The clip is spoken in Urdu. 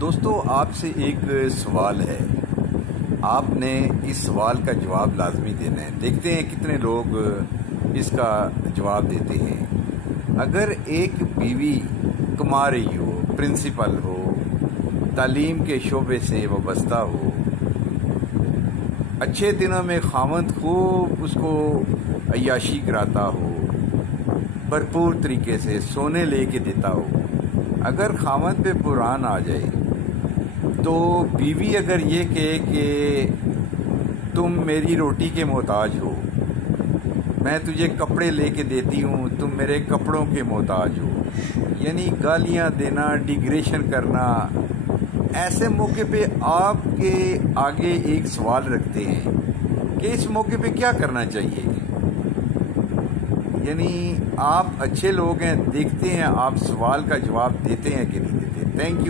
دوستو آپ سے ایک سوال ہے، آپ نے اس سوال کا جواب لازمی دینا ہے۔ دیکھتے ہیں کتنے لوگ اس کا جواب دیتے ہیں۔ اگر ایک بیوی کما رہی ہو، پرنسپل ہو، تعلیم کے شعبے سے وابستہ ہو، اچھے دنوں میں خاوند خوب اس کو عیاشی کراتا ہو، بھرپور طریقے سے سونے لے کے دیتا ہو، اگر خاوند پہ بحران آ جائے تو بیوی اگر یہ کہے کہ تم میری روٹی کے محتاج ہو، میں تجھے کپڑے لے کے دیتی ہوں، تم میرے کپڑوں کے محتاج ہو، یعنی گالیاں دینا، ڈیگریشن کرنا، ایسے موقع پہ آپ کے آگے ایک سوال رکھتے ہیں کہ اس موقع پہ کیا کرنا چاہیے؟ یعنی آپ اچھے لوگ ہیں، دیکھتے ہیں آپ سوال کا جواب دیتے ہیں کہ نہیں دیتے۔ Thank you.